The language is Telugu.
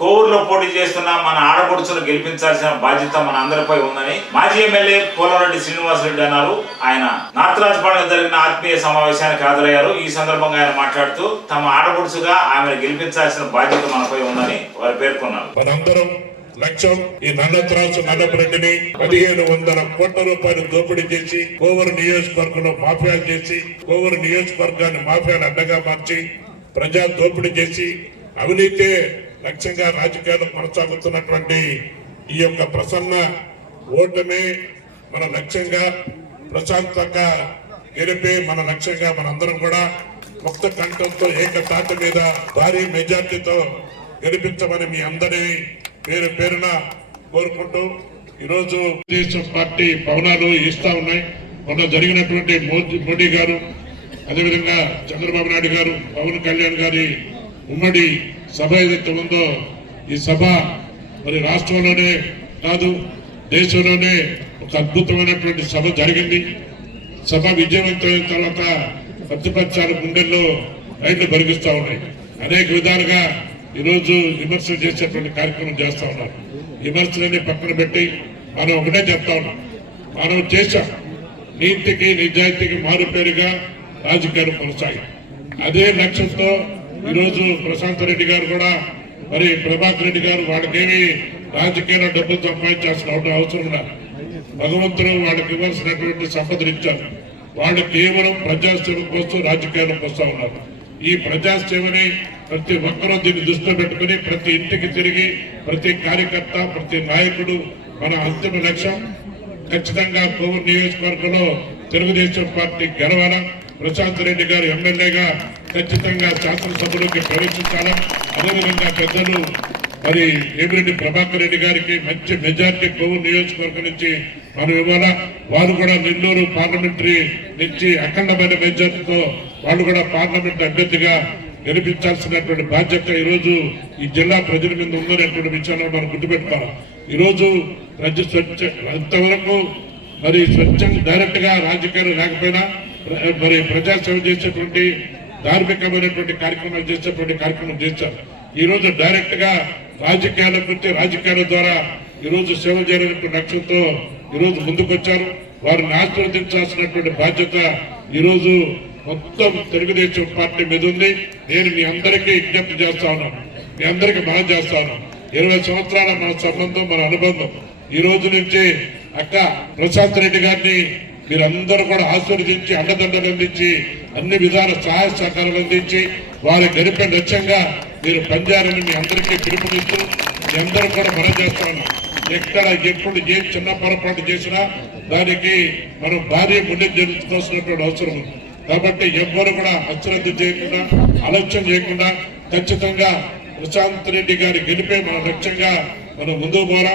కోవూరులో పోటీ చేస్తున్న మన ఆడపడుచును గెలిపించాల్సిన బాధ్యత మన అందరిపై ఉందని మాజీ ఎమ్మెల్యే పోలంరెడ్డి శ్రీనివాసరెడ్డి అన్నారు. ఆయన నార్త్ రాజపాలెంలో జరిగిన ఆత్మీయ సమావేశానికి హాజరయ్యారు. ఈ సందర్భంగా ఆయన మాట్లాడుతూ తమ ఆడపడుచుగా ఆమెను గెలిపించాల్సిన బాధ్యత మనపై ఉందని వారు పేర్కొన్నారు. మనందరం లక్ష్యం ఈ నల్లత్రాసు నల్లపరెడ్డిని 1500 కోట్ల రూపాయలు దోపిడీ చేసి కోవూరు నియోజకవర్గంలో మాఫియాలు చేసి కోవూరు నియోజకవర్గాన్ని మాఫియాలు అడ్డగా మార్చి ప్రజా దోపిడీ చేసి అవినీతి లక్ష్యంగా రాజకీయాలు కొనసాగుతున్నటువంటి ఈ యొక్క ప్రసన్న ఓటమి మన లక్ష్యంగా ప్రశాంతంగా గెలిపే మన లక్ష్యంగా మనందరం కూడా ముక్త కంఠంతో ఏకతాటి మీద భారీ మెజార్టీతో గెలిపించమని మీ అందరినీ పేరు పేరున కోరుకుంటూ ఈరోజు తెలుగుదేశం పార్టీ భవనాలు ఇస్తా ఉన్నాయి. మొన్న జరిగినటువంటి మోడీ గారు అదేవిధంగా చంద్రబాబు నాయుడు గారు పవన్ కళ్యాణ్ గారి ఉమ్మడి సభ ఏదైతే ఉందో ఈ సభ మరి రాష్ట్రంలోనే కాదు దేశంలోనే ఒక అద్భుతమైనటువంటి సభ జరిగింది. సభ విజయవంతమైన తర్వాత ప్రతిపక్షాల గుండెల్లో రైళ్లు బరిగిస్తూ ఉన్నాయి. అనేక విధాలుగా ఈరోజు విమర్శలు చేసేటువంటి కార్యక్రమం చేస్తా ఉన్నారు. విమర్శలన్నీ పక్కన పెట్టి మనం ఒకటే చెప్తా ఉన్నాం, మనం చేశాం నీతికి నిజాయితీకి మారుపేరుగా రాజకీయాలు కొనసాగి అదే లక్ష్యంతో ఈరోజు ప్రశాంత్ రెడ్డి గారు కూడా మరి ప్రభాకర్ రెడ్డి గారు వాళ్ళకేమి రాజకీయాల డబ్బులు సంపాదించాల్సిన అవసరం ఉన్నారు. భగవంతుడు వాళ్ళకి ఇవ్వాల్సినటువంటి సంపదలు ఇచ్చారు. వాళ్ళు కేవలం ప్రజాసేవ కోసం రాజకీయాలకు వస్తూ ఉన్నారు. ఈ ప్రజాసేవని ప్రతి ఒక్కరూ దీన్ని దృష్టిలో పెట్టుకుని ప్రతి ఇంటికి తిరిగి ప్రతి కార్యకర్త ప్రతి నాయకుడు మన అంతిమ లక్ష్యం ఖచ్చితంగా కోవూరు నియోజకవర్గంలో తెలుగుదేశం పార్టీ గెలవాల, ప్రశాంత్ రెడ్డి గారు ఎమ్మెల్యేగా ఖచ్చితంగా శాసనసభలోకి ప్రవేశించాలా. అదేవిధంగా పెద్దలు మరి ఏమిరెడ్డి ప్రభాకర్ రెడ్డి గారికి మంచి మెజార్టీ కోవూరు నియోజకవర్గం నుంచి మనం ఇవ్వాలా. వారు కూడా నెల్లూరు పార్లమెంటరీ నుంచి అఖండమైన మెజార్టీతో వాళ్ళు కూడా పార్లమెంట్ అభ్యర్థిగా గెలిపించాల్సినటువంటి బాధ్యత ఈరోజు ఈ జిల్లా ప్రజల మీద ఉందనేటువంటి విషయాన్ని మనం గుర్తుపెట్టుకోవాలి. ఈరోజు ఇంతవరకు మరి స్వచ్ఛంగా డైరెక్ట్ గా రాజకీయాలు లేకపోయినా మరి ప్రజాసేవ చేసేటువంటి ధార్మికమైనటువంటి కార్యక్రమాలు చేసేటువంటి కార్యక్రమం చేశారు. ఈ రోజు డైరెక్ట్ గా రాజకీయాల గురించి రాజకీయాల ద్వారా ఈరోజు సేవ చేయాలనే లక్ష్యంతో ఈరోజు ముందుకొచ్చారు. వారిని ఆశీర్వదించాల్సినటువంటి బాధ్యత ఈరోజు మొత్తం తెలుగుదేశం పార్టీ మీద ఉంది. నేను మీ అందరికీ విజ్ఞప్తి చేస్తా ఉన్నాను, మీ అందరికీ మనం చేస్తా ఉన్నాను. 20 సంవత్సరాల మన సంబంధం మన అనుబంధం. ఈ రోజు నుంచి అక్క ప్రశాంత్ రెడ్డి గారిని మీరందరూ కూడా ఆశీర్వదించి అండదండలు అందించి అన్ని విధాల సహాయ సహకారాలు అందించి వారి గెలిపే లక్ష్యంగా మీరు పనిచేయాలని మీ అందరికీ పిలుపునిస్తూ మీ అందరూ కూడా మనం చేస్తా ఉన్నాం. ఎక్కడ ఎప్పుడు ఏ చిన్న పొరపాటు చేసినా దానికి మనం భారీ మూల్యం చెల్లించుకోవాల్సినటువంటి అవసరం ఉంది. కాబట్టి ఎవ్వరు కూడా అశ్రద్ధ చేయకుండా ఆలోచన చేయకుండా ఖచ్చితంగా ప్రశాంత్ రెడ్డి గారి గెలిపే మన లక్ష్యంగా మనం ముందుకు పోరా.